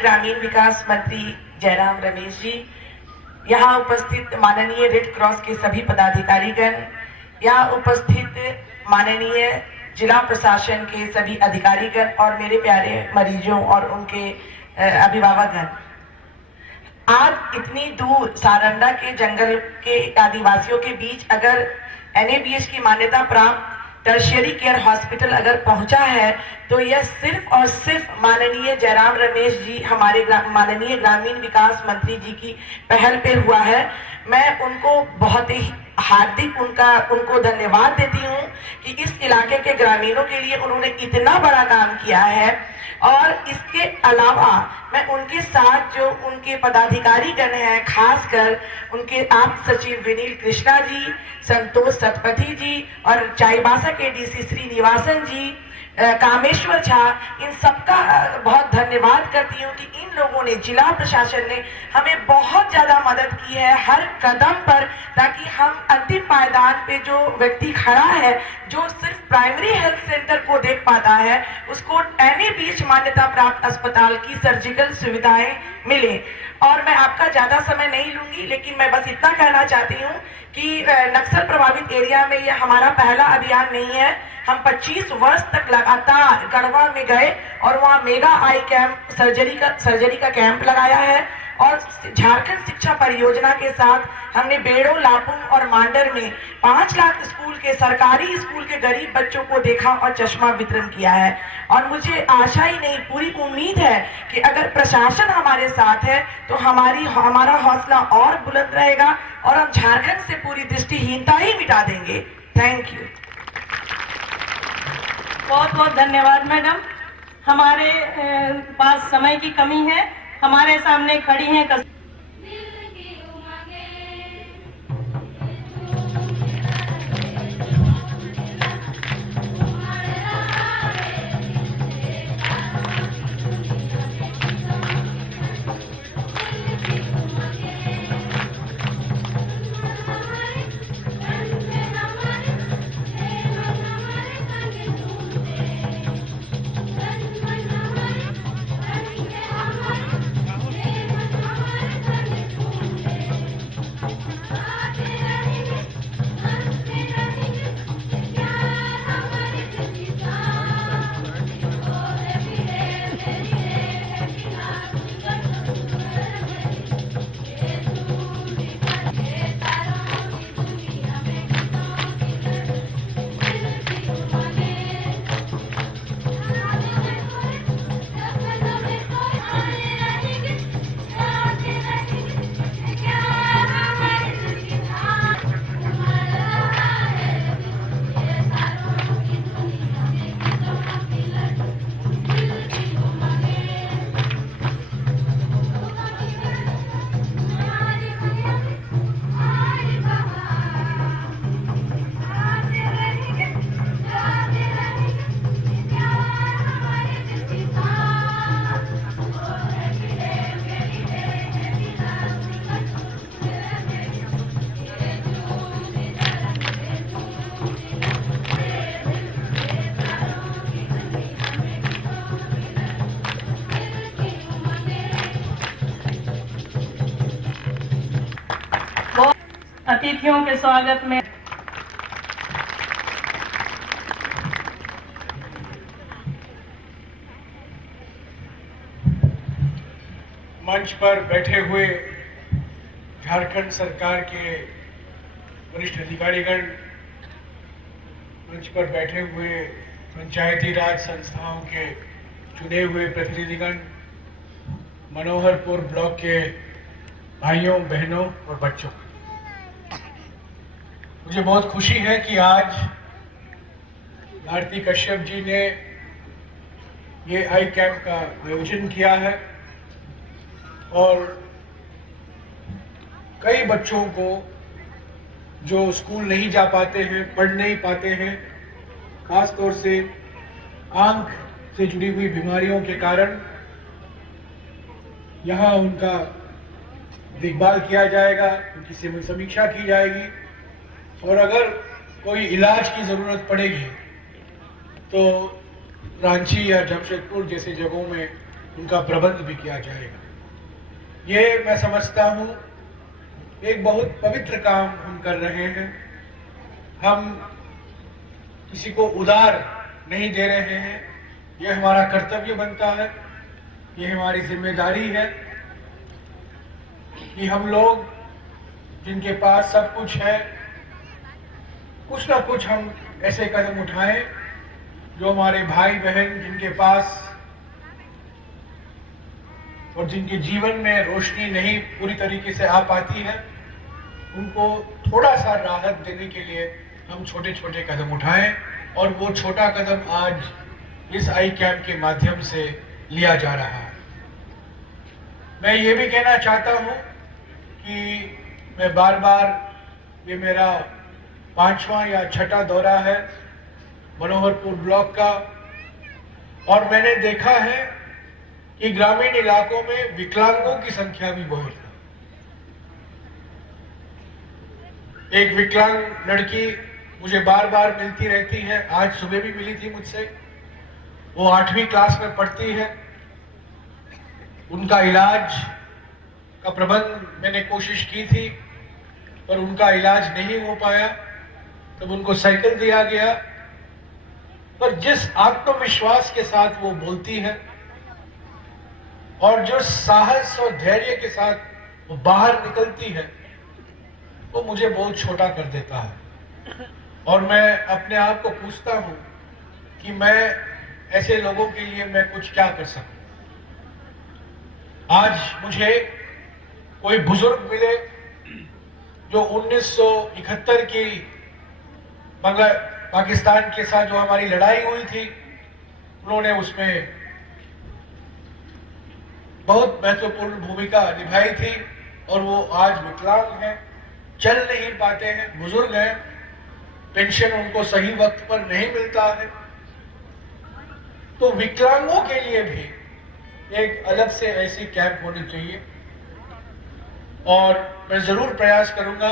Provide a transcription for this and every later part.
ग्रामीण विकास मंत्री जयराम रमेश जी, यहाँ उपस्थित माननीय रेड क्रॉस के सभी पदाधिकारीगण, यहाँ उपस्थित माननीय जिला प्रशासन के सभी अधिकारीगण और मेरे प्यारे मरीजों और उनके अभिभावकगण, आज इतनी दूर सारंडा के जंगल के आदिवासियों के बीच अगर NABH की मान्यता प्राप्त टर्शियरी केयर हॉस्पिटल अगर पहुंचा है तो यह सिर्फ और सिर्फ माननीय जयराम रमेश जी, हमारे माननीय ग्रामीण विकास मंत्री जी की पहल पे हुआ है। मैं उनको बहुत ही हार्दिक उनको धन्यवाद देती हूँ कि इस इलाके के ग्रामीणों के लिए उन्होंने इतना बड़ा काम किया है। और इसके अलावा मैं उनके साथ जो उनके पदाधिकारी गण हैं, खासकर उनके आप सचिव विनील कृष्णा जी, संतोष सतपथी जी और चाईबासा के DC श्रीनिवासन जी, कामेश्वर झा, इन सबका बहुत धन्यवाद करती हूँ कि इन लोगों ने, जिला प्रशासन ने हमें बहुत ज्यादा मदद की है हर कदम पर, ताकि हम अंतिम पायदान पे जो व्यक्ति खड़ा है, जो सिर्फ प्राइमरी हेल्थ सेंटर को देख पाता है, उसको NABH मान्यता प्राप्त अस्पताल की सर्जिकल सुविधाएं मिले। और मैं आपका ज्यादा समय नहीं लूंगी, लेकिन मैं बस इतना कहना चाहती हूँ कि नक्सल प्रभावित एरिया में यह हमारा पहला अभियान नहीं है। हम 25 वर्ष तक लगातार गढ़वा में गए और वहाँ मेगा आई कैंप सर्जरी का कैंप लगाया है। और झारखंड शिक्षा परियोजना के साथ हमने बेड़ो, लापुंग और मांडर में 5 लाख स्कूल के, सरकारी स्कूल के गरीब बच्चों को देखा और चश्मा वितरण किया है। और मुझे आशा ही नहीं, पूरी उम्मीद है कि अगर प्रशासन हमारे साथ है तो हमारा हौसला और बुलंद रहेगा और हम झारखंड से पूरी दृष्टिहीनता ही मिटा देंगे। Thank you. बहुत बहुत धन्यवाद मैडम। हमारे पास समय की कमी है। हमारे सामने खड़ी हैं अतिथियों के स्वागत में मंच पर बैठे हुए झारखंड सरकार के वरिष्ठ अधिकारीगण, मंच पर बैठे हुए पंचायती राज संस्थाओं के चुने हुए प्रतिनिधिगण, मनोहरपुर ब्लॉक के भाइयों, बहनों और बच्चों, मुझे बहुत खुशी है कि आज भारती कश्यप जी ने ये आई कैंप का आयोजन किया है और कई बच्चों को जो स्कूल नहीं जा पाते हैं, पढ़ नहीं पाते हैं, खास तौर से आंख से जुड़ी हुई बीमारियों के कारण, यहाँ उनका देखभाल किया जाएगा, उनकी समीक्षा की जाएगी और अगर कोई इलाज की ज़रूरत पड़ेगी तो रांची या जमशेदपुर जैसी जगहों में उनका प्रबंध भी किया जाएगा। ये मैं समझता हूँ एक बहुत पवित्र काम हम कर रहे हैं। हम किसी को उधार नहीं दे रहे हैं, ये हमारा कर्तव्य बनता है, ये हमारी जिम्मेदारी है कि हम लोग जिनके पास सब कुछ है, कुछ ना कुछ हम ऐसे कदम उठाएं जो हमारे भाई बहन जिनके पास और जिनके जीवन में रोशनी नहीं पूरी तरीके से आ पाती है, उनको थोड़ा सा राहत देने के लिए हम छोटे छोटे कदम उठाएं। और वो छोटा कदम आज इस आई कैंप के माध्यम से लिया जा रहा है। मैं ये भी कहना चाहता हूँ कि मैं बार बार, ये मेरा 5वां या 6ठा दौरा है मनोहरपुर ब्लॉक का, और मैंने देखा है कि ग्रामीण इलाकों में विकलांगों की संख्या भी बहुत है। एक विकलांग लड़की मुझे बार बार मिलती रहती है, आज सुबह भी मिली थी मुझसे। वो 8वीं क्लास में पढ़ती है। उनका इलाज का प्रबंध मैंने कोशिश की थी, पर उनका इलाज नहीं हो पाया। तब उनको साइकिल दिया गया, पर जिस आत्मविश्वास के साथ वो बोलती है और जो साहस और धैर्य के साथ वो बाहर निकलती है, वो मुझे बहुत छोटा कर देता है। और मैं अपने आप को पूछता हूं कि मैं ऐसे लोगों के लिए मैं कुछ क्या कर सकूं। आज मुझे कोई बुजुर्ग मिले जो 1971 की पाकिस्तान के साथ जो हमारी लड़ाई हुई थी, उन्होंने उसमें बहुत महत्वपूर्ण भूमिका निभाई थी, और वो आज विकलांग हैं, चल नहीं पाते हैं, बुजुर्ग हैं, पेंशन उनको सही वक्त पर नहीं मिलता है। तो विकलांगों के लिए भी एक अलग से ऐसी कैंप होनी चाहिए। और मैं जरूर प्रयास करूंगा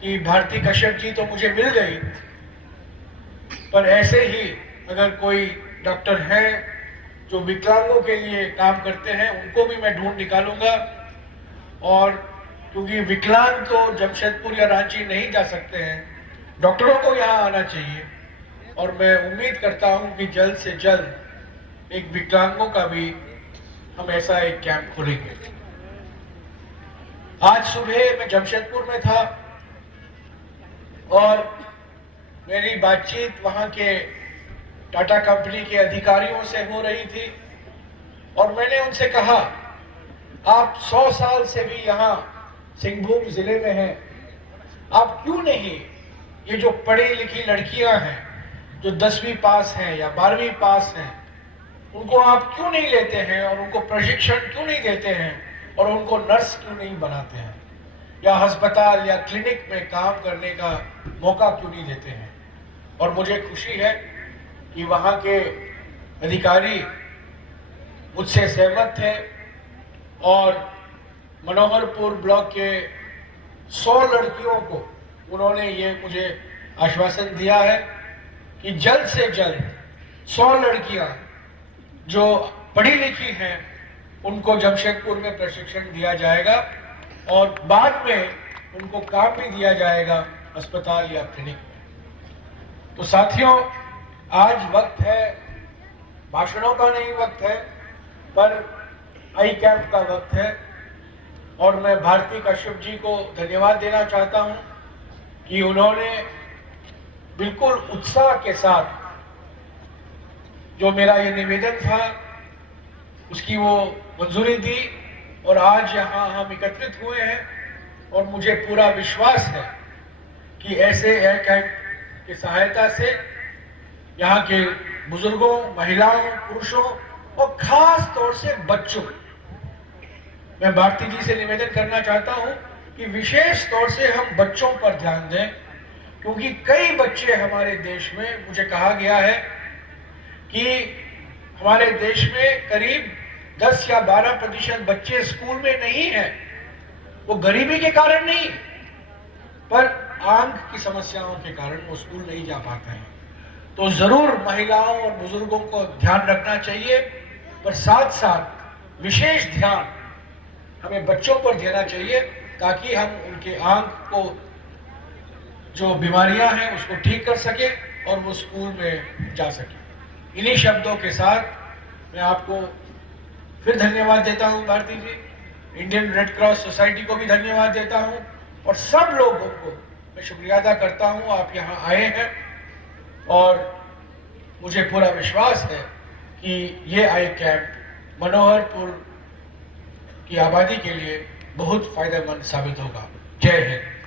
कि भारती कश्यप जी तो मुझे मिल गई, पर ऐसे ही अगर कोई डॉक्टर हैं जो विकलांगों के लिए काम करते हैं, उनको भी मैं ढूंढ निकालूंगा। और क्योंकि विकलांग तो जमशेदपुर या रांची नहीं जा सकते हैं, डॉक्टरों को यहाँ आना चाहिए। और मैं उम्मीद करता हूँ कि जल्द से जल्द एक विकलांगों का भी हम ऐसा एक कैंप खोलेंगे। आज सुबह मैं जमशेदपुर में था और मेरी बातचीत वहाँ के टाटा कंपनी के अधिकारियों से हो रही थी, और मैंने उनसे कहा, आप 100 साल से भी यहाँ सिंहभूम जिले में हैं, आप क्यों नहीं ये जो पढ़ी लिखी लड़कियां हैं, जो 10वीं पास हैं या 12वीं पास हैं, उनको आप क्यों नहीं लेते हैं और उनको प्रशिक्षण क्यों नहीं देते हैं और उनको नर्स क्यों नहीं बनाते हैं, या अस्पताल या क्लिनिक में काम करने का मौका क्यों नहीं देते हैं। और मुझे खुशी है कि वहाँ के अधिकारी मुझसे सहमत थे, और मनोहरपुर ब्लॉक के 100 लड़कियों को उन्होंने ये मुझे आश्वासन दिया है कि जल्द से जल्द 100 लड़कियां जो पढ़ी लिखी हैं उनको जमशेदपुर में प्रशिक्षण दिया जाएगा, और बाद में उनको काम भी दिया जाएगा अस्पताल या क्लिनिक में। तो साथियों, आज वक्त है, भाषणों का नहीं वक्त है, पर आई कैंप का वक्त है। और मैं भारती कश्यप जी को धन्यवाद देना चाहता हूं कि उन्होंने बिल्कुल उत्साह के साथ जो मेरा ये निवेदन था उसकी वो मंजूरी दी, और आज यहाँ हम एकत्रित हुए हैं। और मुझे पूरा विश्वास है कि ऐसे एयर कैंप की सहायता से यहाँ के बुजुर्गों, महिलाओं, पुरुषों और खास तौर से बच्चों, मैं भारती जी से निवेदन करना चाहता हूं कि विशेष तौर से हम बच्चों पर ध्यान दें, क्योंकि कई बच्चे हमारे देश में, मुझे कहा गया है कि हमारे देश में करीब 10 या 12% बच्चे स्कूल में नहीं हैं। वो गरीबी के कारण नहीं, पर आंख की समस्याओं के कारण वो स्कूल नहीं जा पाते हैं। तो जरूर महिलाओं और बुजुर्गों को ध्यान रखना चाहिए पर साथ साथ विशेष ध्यान हमें बच्चों पर देना चाहिए ताकि हम उनके आंख को जो बीमारियां हैं उसको ठीक कर सके और वो स्कूल में जा सके। इन्हीं शब्दों के साथ मैं आपको फिर धन्यवाद देता हूं भारती जी, इंडियन रेड क्रॉस सोसाइटी को भी धन्यवाद देता हूं और सब लोगों को मैं शुक्रिया अदा करता हूं आप यहां आए हैं और मुझे पूरा विश्वास है कि ये आई कैंप मनोहरपुर की आबादी के लिए बहुत फायदेमंद साबित होगा। जय हिंद।